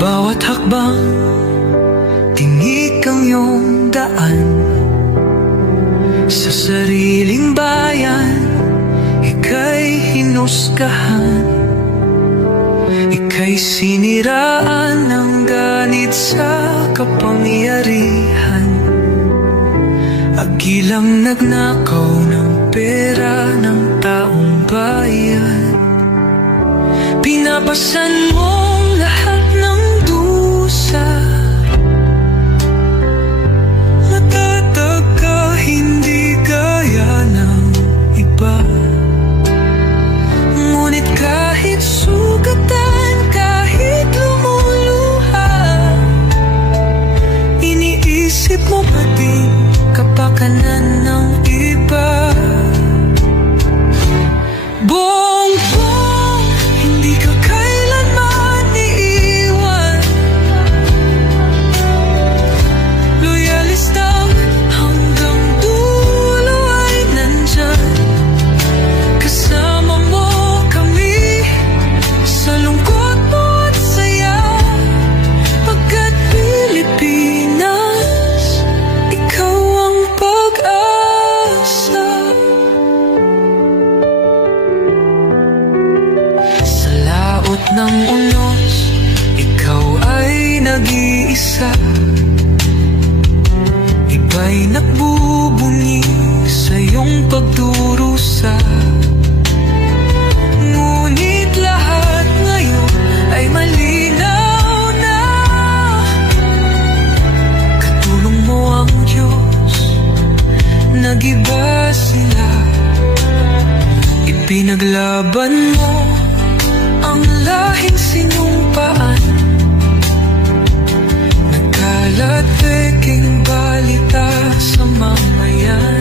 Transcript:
Bawat hakbang, tinik ang iyong daan. Sa sariling bayan, ika'y hinusgahan. Ika'y siniraan ng ganit sa kapangyarihan. Agilang nagnakaw ng pera ng taong bayan. Pinapasan mong lahat ng dusa. Matatag ka, hindi gaya ng iba. Ngunit kahit sugatan, kahit lumuluha, iniisip mo pa din kapakanan ng iba. Bongbong, hindi ka kailanman iiwan. Loyalista hanggang dulo ay nandyan. Kasama mo kami sa lungkot mo at saya. Pagkat Pilipinas, ikaw ang pag-asa. Sa laot ng unos, ikaw ay nag-iisa. Iba'y nagbubunyi sa iyong pagdurusa. Ngunit lahat ngayon ay malinaw na. Katulong mo ang Diyos, nag-iba sila. Ipinaglaban mo ang lahing sinumpaan. Nagkalat peking balita sa mamayan.